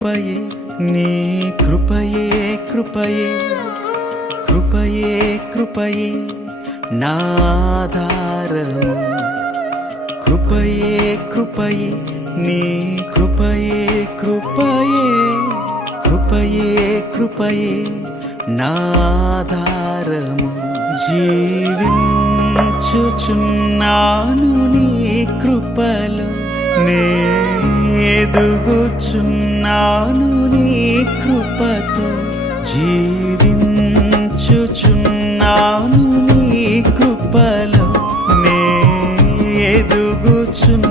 కృపయే నీ కృపయే కృపయే కృపయే కృపయే నాధారము కృపయే కృపయే నీ కృపయే కృపయే కృపయే కృపయే నాధారము జీవించుచున్నాను నీ కృపలో నే ఎదుగుచున్నాను నీ కృపతో జీవించుచున్నాను నీ కృపలో నే ఎదుగుచున్నాను